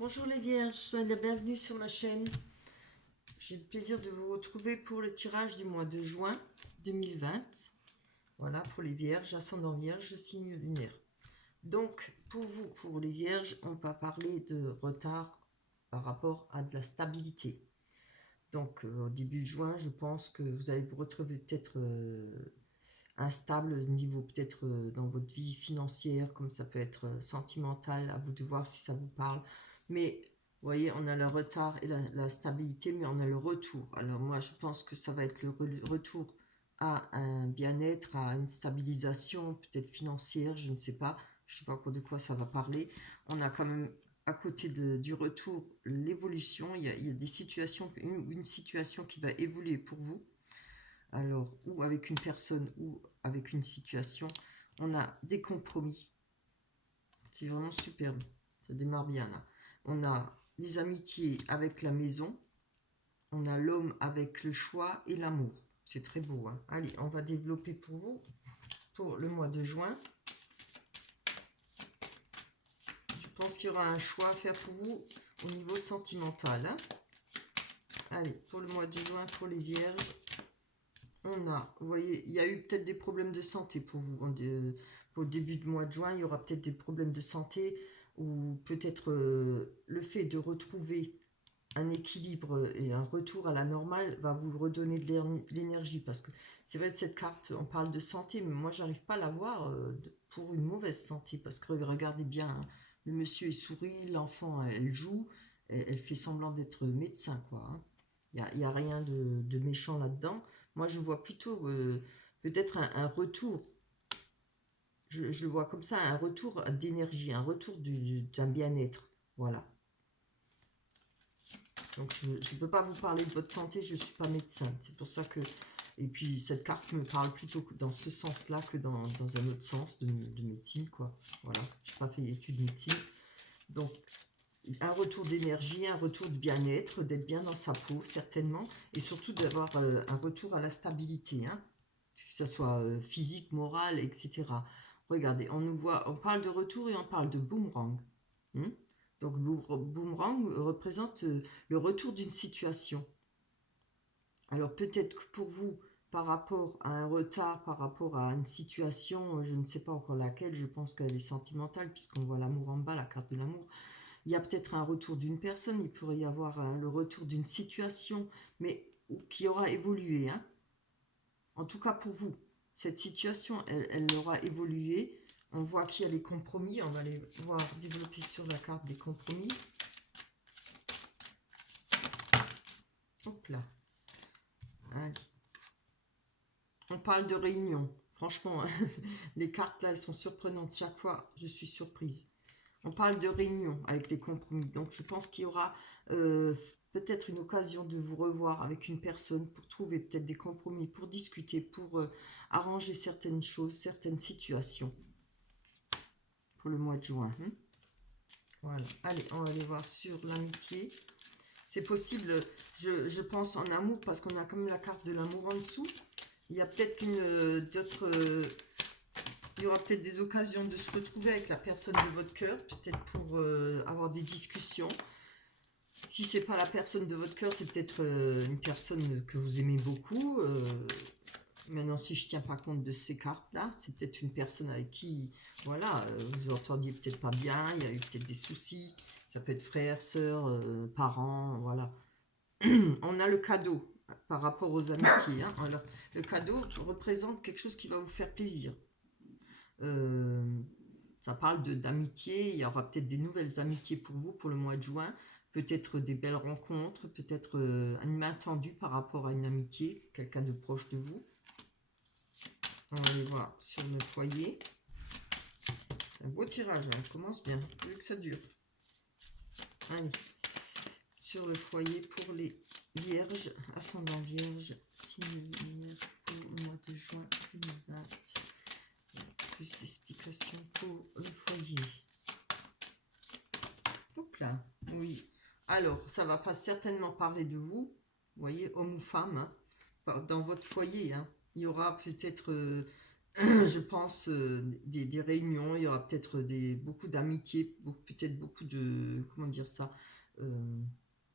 Bonjour les vierges, soyez la bienvenue sur ma chaîne. J'ai le plaisir de vous retrouver pour le tirage du mois de juin 2020. Voilà, pour les vierges, ascendant vierge, signe lunaire. Donc, pour vous, pour les vierges, on va parler de retard par rapport à de la stabilité. Donc, au début de juin, je pense que vous allez vous retrouver peut-être instable au niveau peut-être dans votre vie financière, comme ça peut être sentimental, à vous de voir si ça vous parle. Mais vous voyez, on a le retard et la stabilité, mais on a le retour. Alors moi, je pense que ça va être le retour à un bien-être, à une stabilisation, peut-être financière, je ne sais pas. Je ne sais pas de quoi ça va parler. On a quand même à côté du retour l'évolution. Il y a des situations, une situation qui va évoluer pour vous. Alors, ou avec une personne ou avec une situation, on a des compromis. C'est vraiment superbe. Ça démarre bien là. On a les amitiés avec la maison. On a l'homme avec le choix et l'amour. C'est très beau. Hein. Allez, on va développer pour vous pour le mois de juin. Je pense qu'il y aura un choix à faire pour vous au niveau sentimental. Hein. Allez, pour le mois de juin, pour les vierges, on a, vous voyez, il y a eu peut-être des problèmes de santé pour vous. Au début du mois de juin, il y aura peut-être des problèmes de santé ou peut-être le fait de retrouver un équilibre et un retour à la normale va vous redonner de l'énergie. Parce que c'est vrai que cette carte, on parle de santé, mais moi, j'arrive pas à la voir pour une mauvaise santé. Parce que regardez bien, hein, le monsieur est sourit, l'enfant, elle joue, elle fait semblant d'être médecin, quoi. Hein. Il y a rien de méchant là-dedans. Moi, je vois plutôt peut-être un retour. Je vois comme ça, un retour d'énergie, un retour d'un bien-être. Voilà. Donc, je ne peux pas vous parler de votre santé, je ne suis pas médecin. C'est pour ça que... Et puis, cette carte me parle plutôt dans ce sens-là que dans un autre sens de médecine, quoi. Voilà, je n'ai pas fait études de médecine. Donc, un retour d'énergie, un retour de bien-être, d'être bien dans sa peau, certainement. Et surtout d'avoir un retour à la stabilité, hein, que ce soit physique, morale, etc. Regardez, on parle de retour et on parle de boomerang. Hein. Donc, le boomerang représente le retour d'une situation. Alors, peut-être que pour vous, par rapport à un retard, par rapport à une situation, je ne sais pas encore laquelle, je pense qu'elle est sentimentale, puisqu'on voit l'amour en bas, la carte de l'amour. Il y a peut-être un retour d'une personne, il pourrait y avoir le retour d'une situation, mais qui aura évolué. Hein. En tout cas pour vous, cette situation, elle aura évolué. On voit qu'il y a les compromis, on va les voir développer sur la carte des compromis. Hop là. Allez. On parle de réunion. Franchement, les cartes là, elles sont surprenantes. Chaque fois, je suis surprise. On parle de réunion avec les compromis. Donc, je pense qu'il y aura peut-être une occasion de vous revoir avec une personne pour trouver peut-être des compromis, pour discuter, pour arranger certaines choses, certaines situations pour le mois de juin. Hein. Voilà. Allez, on va aller voir sur l'amitié. C'est possible, je pense, en amour, parce qu'on a quand même la carte de l'amour en dessous. Il y a peut-être il y aura peut-être des occasions de se retrouver avec la personne de votre cœur, peut-être pour avoir des discussions. Si c'est pas la personne de votre cœur, c'est peut-être une personne que vous aimez beaucoup. Maintenant, si je tiens pas compte de ces cartes-là, c'est peut-être une personne avec qui, voilà, vous entendiez peut-être pas bien, il y a eu peut-être des soucis. Ça peut être frère, sœur, parents, voilà. On a le cadeau par rapport aux amitiés. Hein. Alors, le cadeau représente quelque chose qui va vous faire plaisir. Ça parle d'amitié. Il y aura peut-être des nouvelles amitiés pour vous pour le mois de juin. Peut-être des belles rencontres, peut-être une main tendue par rapport à une amitié, quelqu'un de proche de vous. On va aller voir sur le foyer. Un beau tirage, hein. On commence bien, vu que ça dure. Allez, sur le foyer pour les vierges, ascendant vierge, signe lunaire pour le mois de juin 2020. Plus d'explications pour le foyer. Hop là, oui. Alors, ça va pas certainement parler de vous, vous voyez, homme ou femme, hein, dans votre foyer. Hein. Il y aura peut-être je pense, des réunions, il y aura peut-être beaucoup d'amitié, peut-être beaucoup de, comment dire ça, euh,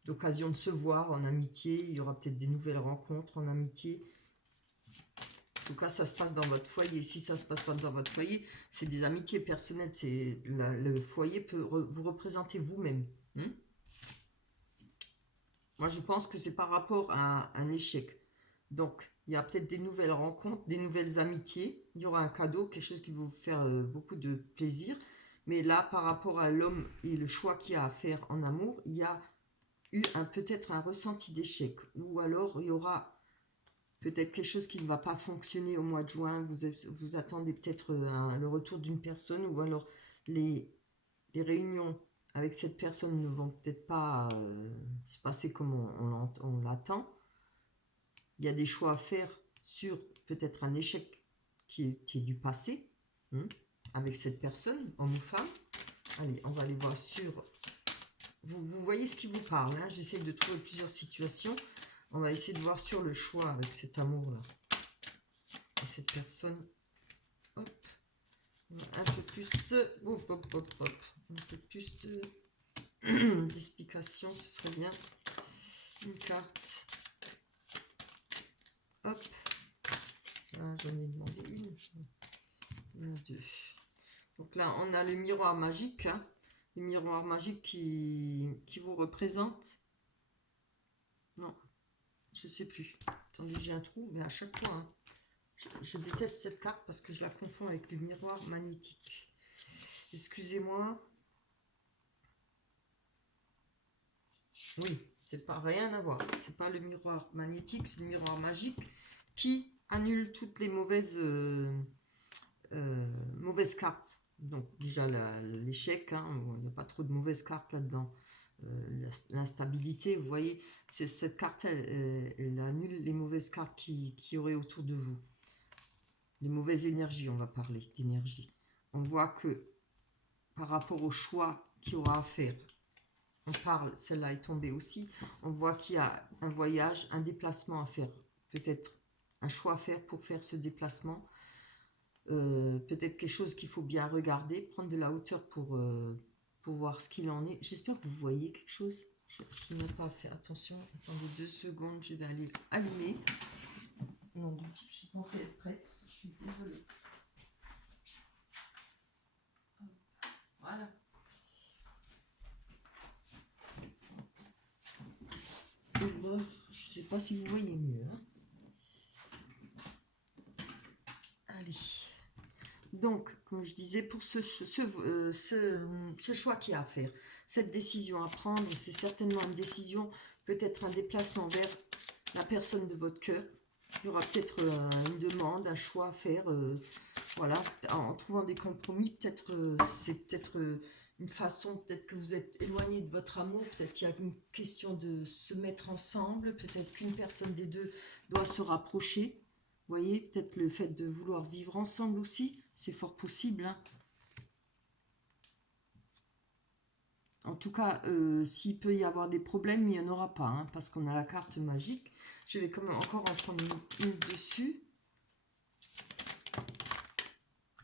d'occasions de se voir en amitié, il y aura peut-être des nouvelles rencontres en amitié. En tout cas, ça se passe dans votre foyer. Si ça se passe pas dans votre foyer, c'est des amitiés personnelles. Le foyer peut vous représenter vous-même. Moi, je pense que c'est par rapport à un échec. Donc, il y a peut-être des nouvelles rencontres, des nouvelles amitiés. Il y aura un cadeau, quelque chose qui va vous faire beaucoup de plaisir. Mais là, par rapport à l'homme et le choix qu'il y a à faire en amour, il y a eu peut-être un ressenti d'échec. Ou alors, il y aura peut-être quelque chose qui ne va pas fonctionner au mois de juin. Vous attendez peut-être le retour d'une personne. Ou alors, les réunions avec cette personne ne vont peut-être pas se passer comme on l'attend. Il y a des choix à faire sur peut-être un échec qui est du passé, avec cette personne, homme ou femme. Allez, on va aller voir sur... Vous voyez ce qui vous parle, hein. J'essaie de trouver plusieurs situations. On va essayer de voir sur le choix avec cet amour-là. Et cette personne... Hop. Un peu plus... Hop, hop, hop, hop. Un peu plus d'explication, ce serait bien. Une carte. Hop. Là, j'en ai demandé une, deux. Donc là, on a le miroir magique. Hein. Le miroir magique qui vous représente. Non, je sais plus. Attendez, j'ai un trou, mais à chaque fois, hein, je déteste cette carte parce que je la confonds avec le miroir magnétique. Excusez-moi. Oui, c'est pas rien à voir. C'est pas le miroir magnétique, c'est le miroir magique qui annule toutes les mauvaises cartes. Donc déjà l'échec, hein, il n'y a pas trop de mauvaises cartes là-dedans. L'instabilité, vous voyez, cette carte, elle annule les mauvaises cartes qui auraient autour de vous. Les mauvaises énergies, on va parler d'énergie. On voit que par rapport au choix qu'il y aura à faire, on parle, celle-là est tombée aussi, on voit qu'il y a un voyage, un déplacement à faire, peut-être un choix à faire pour faire ce déplacement, peut-être quelque chose qu'il faut bien regarder, prendre de la hauteur pour voir ce qu'il en est. J'espère que vous voyez quelque chose. Je n'ai pas fait attention. Attendez 2 secondes, je vais aller allumer. Non, je pensais être prête, je suis désolée. Voilà. Je ne sais pas si vous voyez mieux. Hein. Allez. Donc, comme je disais, pour ce choix qu'il y a à faire, cette décision à prendre, c'est certainement une décision, peut-être un déplacement vers la personne de votre cœur. Il y aura peut-être une demande, un choix à faire, voilà, en trouvant des compromis. Peut-être c'est peut-être une façon, peut-être que vous êtes éloigné de votre amour, peut-être qu'il y a une question de se mettre ensemble, peut-être qu'une personne des deux doit se rapprocher. Vous voyez, peut-être le fait de vouloir vivre ensemble aussi, c'est fort possible. Hein. En tout cas, s'il peut y avoir des problèmes, il n'y en aura pas, hein, parce qu'on a la carte magique. Je vais quand même encore en prendre une dessus.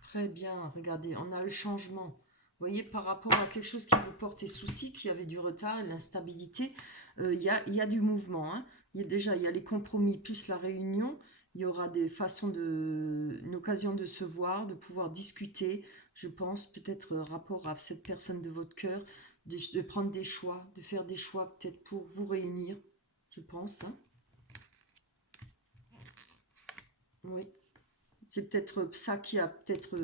Très bien, regardez, on a le changement. Vous voyez, par rapport à quelque chose qui vous portait souci, qui avait du retard, l'instabilité, il y a du mouvement. Hein. Il y a les compromis plus la réunion. Il y aura des façons une occasion de se voir, de pouvoir discuter, je pense, peut-être rapport à cette personne de votre cœur, de prendre des choix, de faire des choix peut-être pour vous réunir, je pense. Hein. Oui. C'est peut-être ça qui a peut-être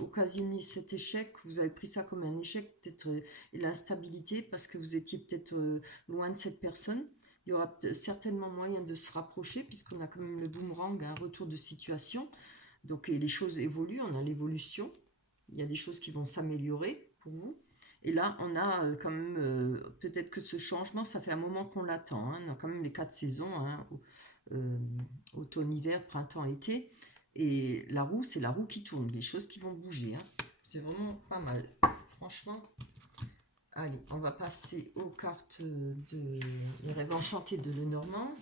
occasionné cet échec. Vous avez pris ça comme un échec, peut-être l'instabilité, parce que vous étiez peut-être loin de cette personne. Il y aura certainement moyen de se rapprocher, puisqu'on a quand même le boomerang, un retour de situation. Donc et les choses évoluent, on a l'évolution. Il y a des choses qui vont s'améliorer pour vous. Et là, on a quand même, peut-être que ce changement, ça fait un moment qu'on l'attend. Hein. On a quand même les 4 saisons, hein, automne, hiver, printemps, été. Et la roue, c'est la roue qui tourne, les choses qui vont bouger. Hein. C'est vraiment pas mal. Franchement, allez, on va passer aux cartes les rêves enchantés de Lenormand.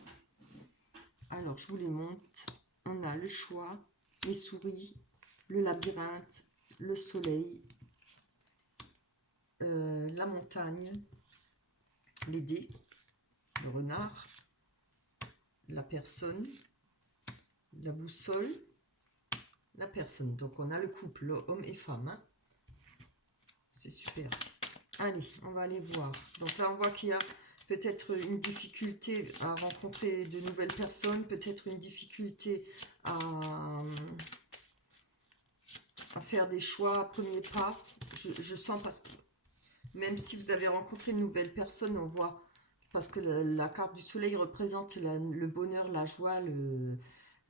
Alors, je vous les montre. On a le choix, les souris, le labyrinthe, le soleil, la montagne, les dés, le renard, la personne, la boussole, la personne. Donc on a le couple, homme et femme. Hein. C'est super. Allez, on va aller voir. Donc là, on voit qu'il y a peut-être une difficulté à rencontrer de nouvelles personnes, peut-être une difficulté à faire des choix, premier pas. Je sens parce que même si vous avez rencontré une nouvelle personne, on voit, parce que la carte du soleil représente le bonheur, la joie, le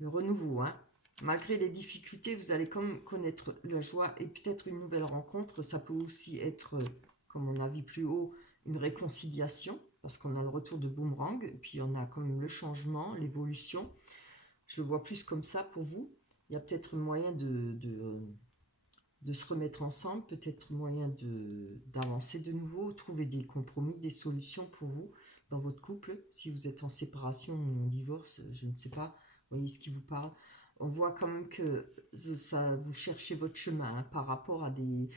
renouveau. Hein. Malgré les difficultés, vous allez comme connaître la joie et peut-être une nouvelle rencontre. Ça peut aussi être, comme on a vu plus haut, une réconciliation, parce qu'on a le retour de boomerang, et puis on a quand même le changement, l'évolution. Je le vois plus comme ça pour vous. Il y a peut-être moyen de se remettre ensemble, peut-être moyen d'avancer de nouveau, trouver des compromis, des solutions pour vous dans votre couple. Si vous êtes en séparation ou en divorce, je ne sais pas, vous voyez ce qui vous parle. On voit quand même que ça, vous cherchez votre chemin hein, par rapport à des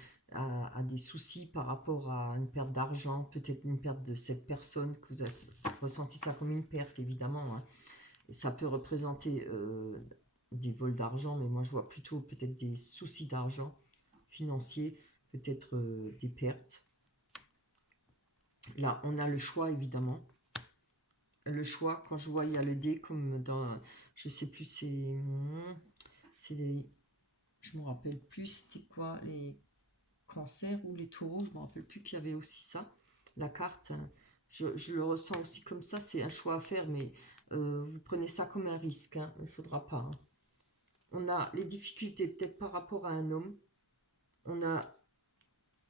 soucis, par rapport à une perte d'argent, peut-être une perte de cette personne, que vous avez ressenti ça comme une perte évidemment. Hein. Et ça peut représenter des vols d'argent, mais moi je vois plutôt peut-être des soucis d'argent financiers, peut-être des pertes. Là, on a le choix, évidemment. Le choix, quand je vois, il y a le dé, comme dans, je sais plus, c'est les, je me rappelle plus, c'était quoi, les cancers ou les taureaux, je me rappelle plus qu'il y avait aussi ça. La carte, je le ressens aussi comme ça, c'est un choix à faire, mais vous prenez ça comme un risque, hein, il ne faudra pas. Hein. On a les difficultés peut-être par rapport à un homme, on a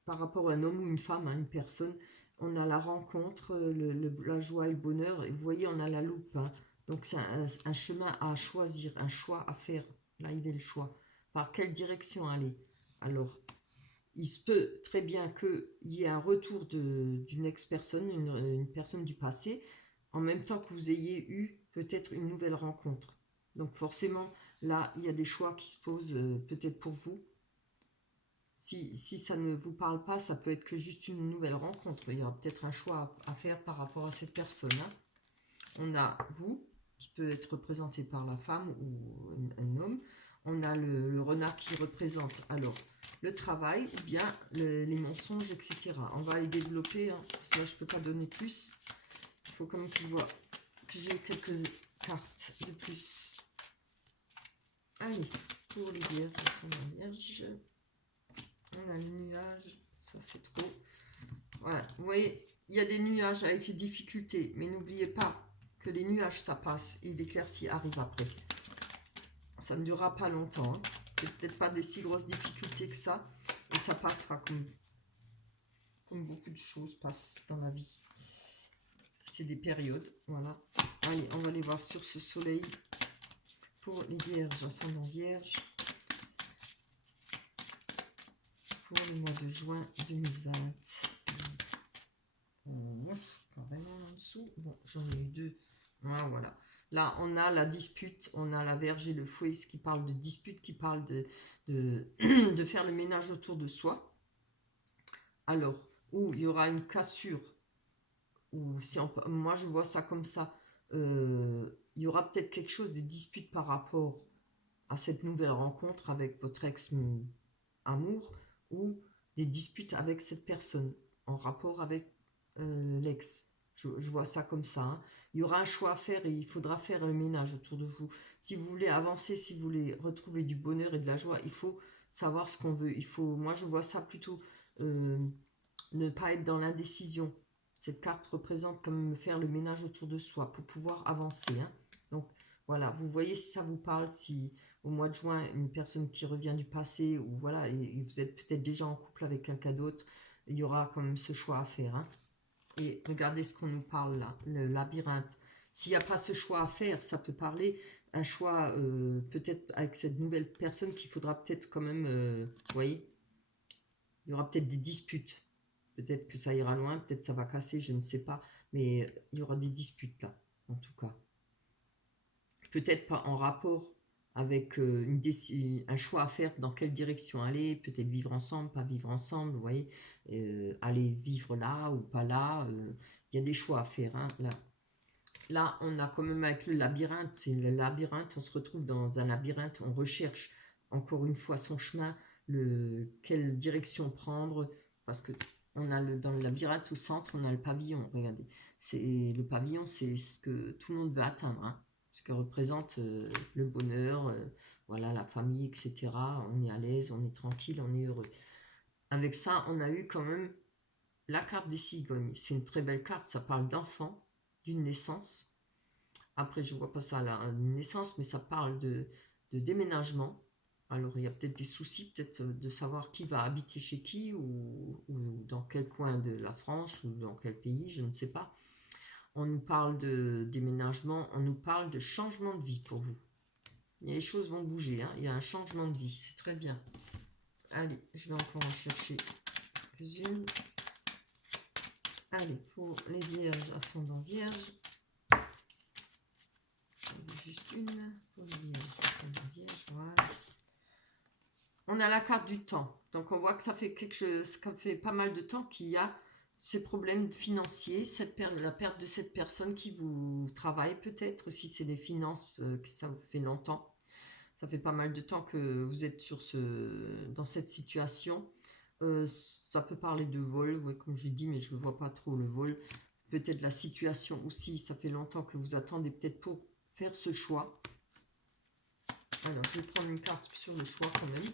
par rapport à un homme ou une femme, hein, une personne, on a la rencontre, la joie et le bonheur, et vous voyez, on a la loupe. Hein. Donc c'est un chemin à choisir, un choix à faire. Là, il est le choix. Par quelle direction aller? Alors, il se peut très bien qu'il y ait un retour d'une ex-personne, une personne du passé, en même temps que vous ayez eu peut-être une nouvelle rencontre. Donc forcément, là, il y a des choix qui se posent peut-être pour vous. Si ça ne vous parle pas, ça peut être que juste une nouvelle rencontre. Il y aura peut-être un choix à faire par rapport à cette personne. Hein. On a vous, qui peut être représenté par la femme ou un homme. On a le renard qui représente alors le travail ou bien les mensonges, etc. On va les développer. Hein. Ça, je ne peux pas donner plus. Il faut quand même que je vois que j'ai quelques cartes de plus. Allez, pour les vierges, la vierge. On a le nuage, ça c'est trop. Voilà, vous voyez, il y a des nuages avec des difficultés, mais n'oubliez pas que les nuages ça passe et l'éclaircie arrive après. Ça ne durera pas longtemps. Hein. C'est peut-être pas des si grosses difficultés que ça, et ça passera comme beaucoup de choses passent dans la vie. C'est des périodes, voilà. Allez, on va aller voir sur ce soleil pour les vierges, ascendant vierge. Pour le mois de juin 2020. Carrément en dessous. Bon, j'en ai eu deux. Ah, voilà. Là, on a la dispute, on a la verge et le fouet, ce qui parle de dispute, qui parle de faire le ménage autour de soi. Alors, où il y aura une cassure, ou si moi je vois ça comme ça, il y aura peut-être quelque chose de dispute par rapport à cette nouvelle rencontre avec votre ex-amour, ou des disputes avec cette personne en rapport avec l'ex. Je vois ça comme ça. Hein. Il y aura un choix à faire et il faudra faire le ménage autour de vous. Si vous voulez avancer, si vous voulez retrouver du bonheur et de la joie, il faut savoir ce qu'on veut. Moi, je vois ça plutôt ne pas être dans l'indécision. Cette carte représente comme faire le ménage autour de soi pour pouvoir avancer. Hein. Donc, voilà, vous voyez si ça vous parle, si au mois de juin, une personne qui revient du passé, ou voilà, et vous êtes peut-être déjà en couple avec quelqu'un d'autre, il y aura quand même ce choix à faire. Hein. Et regardez ce qu'on nous parle là, le labyrinthe. S'il n'y a pas ce choix à faire, ça peut parler un choix peut-être avec cette nouvelle personne qu'il faudra peut-être quand même, vous voyez, il y aura peut-être des disputes. Peut-être que ça ira loin, peut-être ça va casser, je ne sais pas. Mais il y aura des disputes là, en tout cas. Peut-être pas en rapport avec un choix à faire dans quelle direction aller, peut-être vivre ensemble, pas vivre ensemble, vous voyez, aller vivre là ou pas là, il y a des choix à faire, hein, là. Là, on a quand même avec le labyrinthe, c'est le labyrinthe, on se retrouve dans un labyrinthe, on recherche encore une fois son chemin, quelle direction prendre, parce que on a dans le labyrinthe au centre, on a le pavillon, regardez. Le pavillon, c'est ce que tout le monde veut atteindre, hein, ce que représente le bonheur, voilà, la famille, etc. On est à l'aise, on est tranquille, on est heureux. Avec ça, on a eu quand même la carte des cigognes. C'est une très belle carte, ça parle d'enfant, d'une naissance. Après, je ne vois pas ça à la naissance, mais ça parle de déménagement. Alors, il y a peut-être des soucis, peut-être de savoir qui va habiter chez qui, ou dans quel coin de la France, ou dans quel pays, je ne sais pas. On nous parle de déménagement, on nous parle de changement de vie pour vous. Les choses vont bouger, hein. Il y a un changement de vie, c'est très bien. Allez, je vais encore en chercher une. Allez, pour les vierges, ascendant vierge. Juste une pour les vierges, ascendant vierge, voilà. On a la carte du temps. Donc on voit que ça fait ça fait pas mal de temps qu'il y a ces problèmes financiers, la perte de cette personne qui vous travaille peut-être, si c'est des finances, que ça vous fait longtemps. Ça fait pas mal de temps que vous êtes dans cette situation. Ça peut parler de vol, oui, comme j'ai dit, mais je ne vois pas trop le vol. Peut-être la situation aussi, ça fait longtemps que vous attendez peut-être pour faire ce choix. Alors, je vais prendre une carte sur le choix quand même.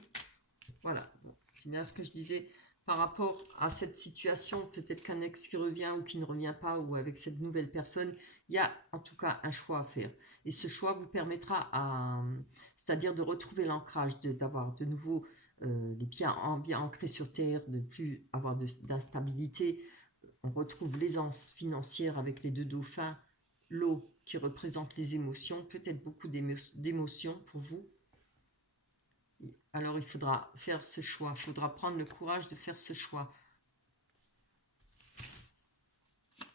Voilà, bon, c'est bien ce que je disais par rapport à cette situation, peut-être qu'un ex qui revient ou qui ne revient pas, ou avec cette nouvelle personne, il y a en tout cas un choix à faire. Et ce choix vous permettra c'est-à-dire de retrouver l'ancrage, d'avoir de nouveau les pieds bien ancrés sur terre, de ne plus avoir d'instabilité. On retrouve l'aisance financière avec les deux dauphins, l'eau qui représente les émotions, peut-être beaucoup d'émotions pour vous. Alors il faudra faire ce choix, il faudra prendre le courage de faire ce choix.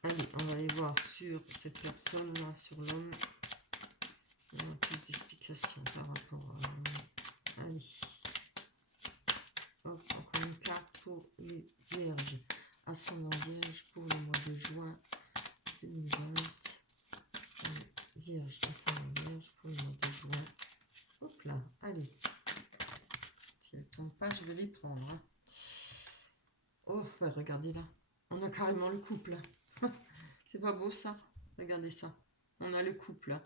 Allez, on va aller voir sur cette personne-là, sur l'homme. On a plus d'explications par rapport à... Allez. Hop, encore une carte pour les vierges. Ascendant vierge pour le mois de juin 2020. Vierge, ascendant vierge pour le mois de juin. Hop là, allez. Si elles ne tombent pas, je vais les prendre. Hein. Oh, ouais, regardez là. On a carrément le couple. C'est pas beau ça? Regardez ça. On a le couple.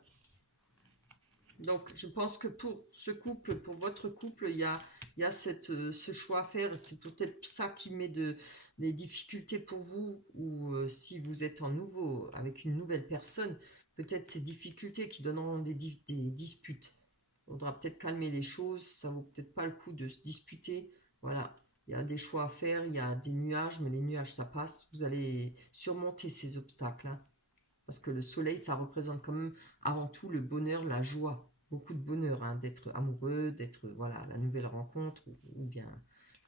Donc, je pense que pour ce couple, pour votre couple, il y a ce choix à faire. C'est peut-être ça qui met des difficultés pour vous, ou si vous êtes avec une nouvelle personne, peut-être ces difficultés qui donneront des disputes. Il faudra peut-être calmer les choses. Ça vaut peut-être pas le coup de se disputer. Voilà. Il y a des choix à faire, il y a des nuages, mais les nuages, ça passe. Vous allez surmonter ces obstacles. Hein. Parce que le soleil, ça représente quand même avant tout le bonheur, la joie. Beaucoup de bonheur, hein, d'être amoureux, d'être, voilà, la nouvelle rencontre, ou bien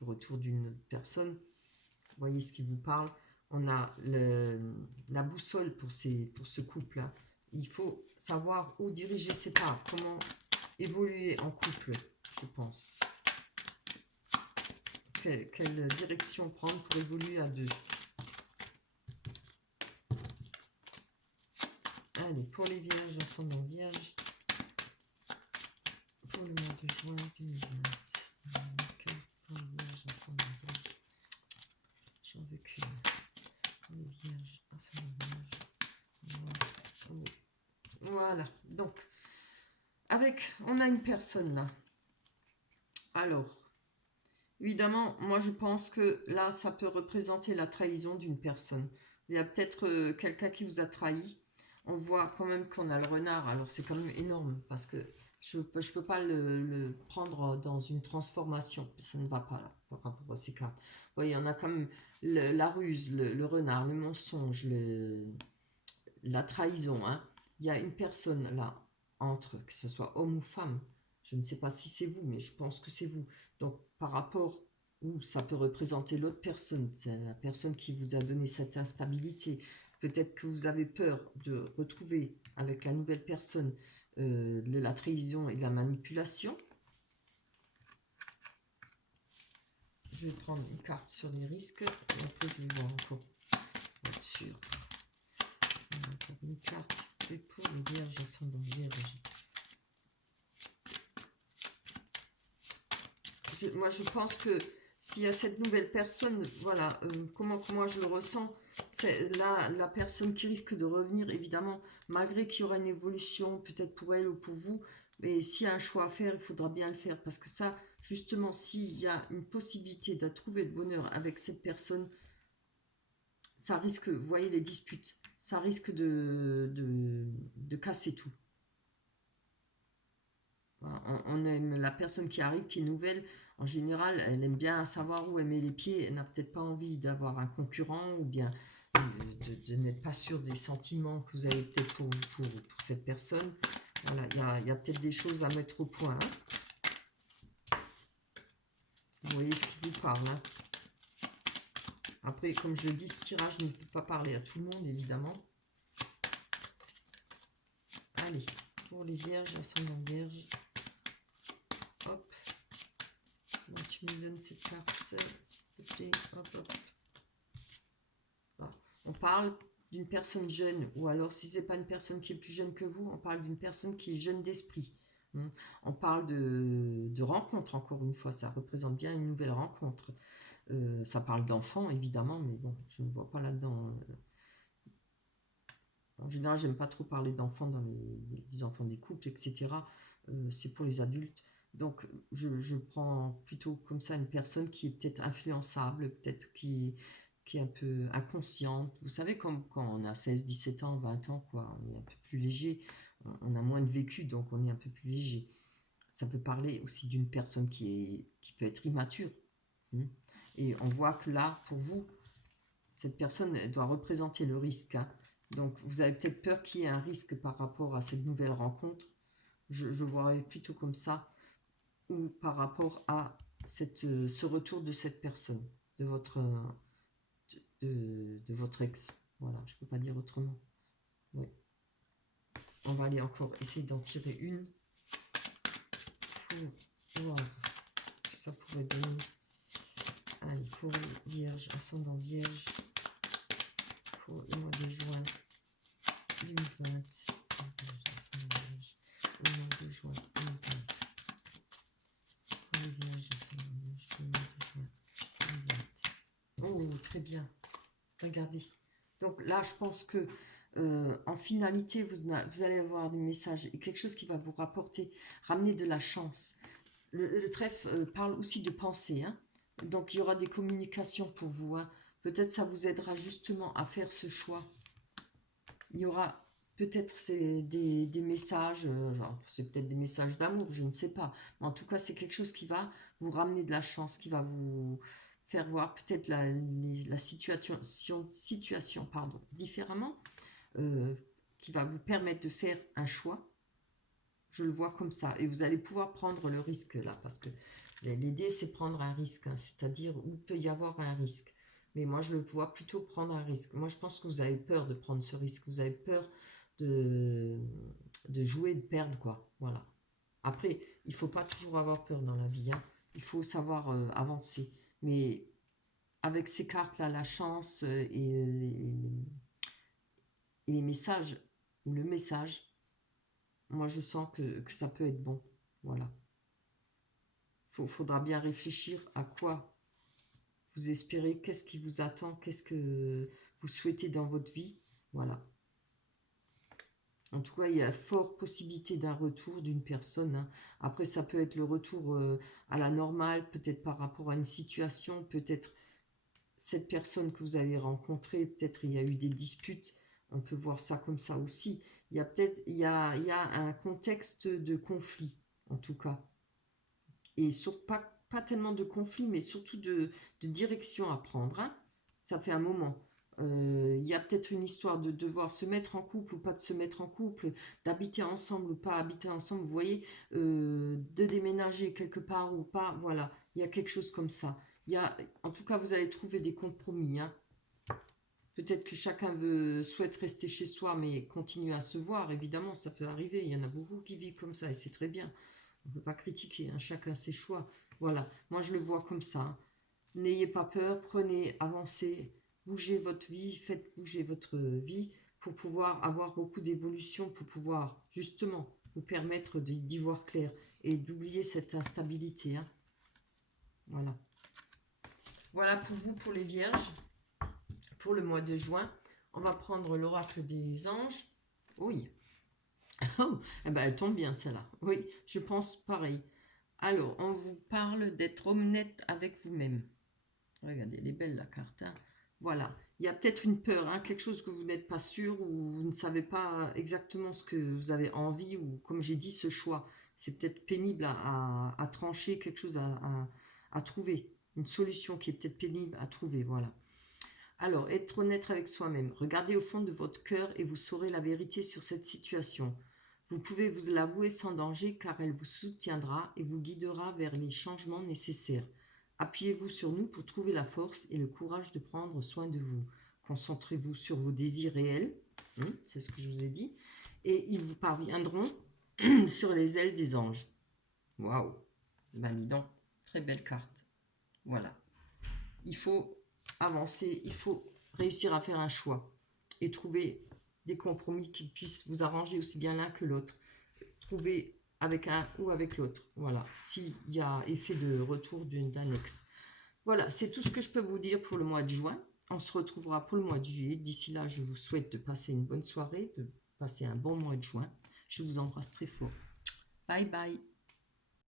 le retour d'une personne. Vous voyez ce qui vous parle. On a la boussole pour ce couple-là. Il faut savoir où diriger ses pas, comment évoluer en couple, je pense. Quelle direction prendre pour évoluer à deux. Allez, pour les vierges, ascendant vierge, pour le mois de juin 2020. Pour les vierges, ascendant vierge, j'en veux qu'une. Pour les vierges, ascendant vierge. Voilà, donc, on a une personne là. Alors, évidemment, moi je pense que là, ça peut représenter la trahison d'une personne. Il y a peut-être quelqu'un qui vous a trahi. On voit quand même qu'on a le renard, alors c'est quand même énorme, parce que je peux pas le prendre dans une transformation, ça ne va pas là, par rapport à ces cartes. Vous voyez, on a quand même la ruse, le renard, le mensonge, la trahison. Hein. Il y a une personne là, que ce soit homme ou femme, je ne sais pas si c'est vous, mais je pense que c'est vous. Donc par rapport où ça peut représenter l'autre personne, c'est la personne qui vous a donné cette instabilité. Peut-être que vous avez peur de retrouver avec la nouvelle personne de la trahison et de la manipulation. Je vais prendre une carte sur les risques et après je vais voir encore pour être sûr. Encore une carte et pour les vierges, ascendant vierge. Moi je pense que s'il y a cette nouvelle personne, voilà, comment moi je le ressens, c'est la personne qui risque de revenir, évidemment, malgré qu'il y aura une évolution, peut-être pour elle ou pour vous, mais s'il y a un choix à faire, il faudra bien le faire, parce que ça, justement, s'il y a une possibilité de trouver le bonheur avec cette personne, ça risque, vous voyez les disputes, ça risque de casser tout. On aime la personne qui arrive, qui est nouvelle. En général, elle aime bien savoir où elle met les pieds. Elle n'a peut-être pas envie d'avoir un concurrent ou bien de n'être pas sûr des sentiments que vous avez peut-être pour cette personne. Voilà, il y a peut-être des choses à mettre au point. Hein. Vous voyez ce qui vous parle. Hein. Après, comme je le dis, ce tirage ne peut pas parler à tout le monde, évidemment. Allez, pour les vierges, ascendant vierge. Hop. Bon, tu me donnes cette carte, s'il te plaît. Hop, hop. Voilà. On parle d'une personne jeune, ou alors si ce n'est pas une personne qui est plus jeune que vous, on parle d'une personne qui est jeune d'esprit. On parle de rencontre, encore une fois, ça représente bien une nouvelle rencontre. Ça parle d'enfants, évidemment, mais bon, je ne vois pas là-dedans. En général, j'aime pas trop parler d'enfants dans les enfants des couples, etc. C'est pour les adultes. Donc, je prends plutôt comme ça une personne qui est peut-être influençable, peut-être qui est un peu inconsciente. Vous savez, comme quand on a 16, 17 ans, 20 ans, quoi, on est un peu plus léger, on a moins de vécu, donc on est un peu plus léger. Ça peut parler aussi d'une personne qui peut être immature. Et on voit que là, pour vous, cette personne doit représenter le risque. Hein. Donc, vous avez peut-être peur qu'il y ait un risque par rapport à cette nouvelle rencontre. Je vois plutôt comme ça. Ou par rapport à ce retour de cette personne, de votre ex. Voilà, je ne peux pas dire autrement. Oui. On va aller encore essayer d'en tirer une. Pour voir ce que ça pourrait donner. Allez, pour les vierges, ascendant vierge. Pour le mois de juin 2020. Le mois de juin 2020. Pour les vierges, ascendant vierge. Le mois de juin 2020. Oh, très bien. Regardez. Donc là, je pense que en finalité, vous allez avoir des messages et quelque chose qui va vous ramener de la chance. Le trèfle parle aussi de pensée. Hein. Donc il y aura des communications pour vous. Hein. Peut-être ça vous aidera justement à faire ce choix. Il y aura peut-être des messages, c'est peut-être des messages d'amour, je ne sais pas. Mais en tout cas, c'est quelque chose qui va vous ramener de la chance, qui va vous faire voir peut-être la situation différemment, qui va vous permettre de faire un choix. Je le vois comme ça. Et vous allez pouvoir prendre le risque là, parce que l'idée, c'est prendre un risque, hein, c'est-à-dire où il peut y avoir un risque. Mais moi, je le vois plutôt prendre un risque. Moi, je pense que vous avez peur de prendre ce risque. Vous avez peur de jouer, de perdre, quoi. Voilà. Après, il ne faut pas toujours avoir peur dans la vie. Hein. Il faut savoir avancer. Mais avec ces cartes-là, la chance et les messages, ou le message, moi, je sens que ça peut être bon. Voilà. Faudra bien réfléchir à quoi vous espérez, qu'est-ce qui vous attend, qu'est-ce que vous souhaitez dans votre vie. Voilà. En tout cas, il y a fort possibilité d'un retour d'une personne. Hein. Après, ça peut être le retour à la normale, peut-être par rapport à une situation, peut-être cette personne que vous avez rencontrée, peut-être il y a eu des disputes. On peut voir ça comme ça aussi. Il y a peut-être il y a un contexte de conflit, en tout cas. Et pas tellement de conflit, mais surtout de direction à prendre. Hein. Ça fait un moment. Il y a peut-être une histoire de devoir se mettre en couple ou pas de se mettre en couple, d'habiter ensemble ou pas habiter ensemble, vous voyez, de déménager quelque part ou pas, voilà, il y a quelque chose comme ça. En tout cas, vous allez trouver des compromis. Hein. Peut-être que chacun souhaite rester chez soi, mais continuer à se voir. Évidemment, ça peut arriver. Il y en a beaucoup qui vivent comme ça et c'est très bien. On ne peut pas critiquer, hein, chacun ses choix. Voilà, moi je le vois comme ça. N'ayez pas peur, prenez, avancez, bougez votre vie, faites bouger votre vie pour pouvoir avoir beaucoup d'évolution, pour pouvoir justement vous permettre d'y voir clair et d'oublier cette instabilité. Hein. Voilà. Voilà pour vous, pour les vierges, pour le mois de juin. On va prendre l'oracle des anges. Oui. Oh, eh ben, elle tombe bien celle-là. Oui, je pense pareil. Alors, on vous parle d'être honnête avec vous-même. Regardez, elle est belle la carte. Hein. Voilà. Il y a peut-être une peur, hein, quelque chose que vous n'êtes pas sûr ou vous ne savez pas exactement ce que vous avez envie ou, comme j'ai dit, ce choix. C'est peut-être pénible à trancher, quelque chose à trouver. Une solution qui est peut-être pénible à trouver. Voilà. Alors, être honnête avec soi-même. Regardez au fond de votre cœur et vous saurez la vérité sur cette situation. Vous pouvez vous l'avouer sans danger car elle vous soutiendra et vous guidera vers les changements nécessaires. Appuyez-vous sur nous pour trouver la force et le courage de prendre soin de vous. Concentrez-vous sur vos désirs réels, c'est ce que je vous ai dit, et ils vous parviendront sur les ailes des anges. Waouh, ben dis donc, très belle carte. Voilà. Il faut avancer, il faut réussir à faire un choix et trouver des compromis qui puissent vous arranger aussi bien l'un que l'autre. Trouver avec un ou avec l'autre. Voilà, s'il y a effet de retour d'un ex. Voilà, c'est tout ce que je peux vous dire pour le mois de juin. On se retrouvera pour le mois de juillet. D'ici là, je vous souhaite de passer une bonne soirée, de passer un bon mois de juin. Je vous embrasse très fort. Bye bye.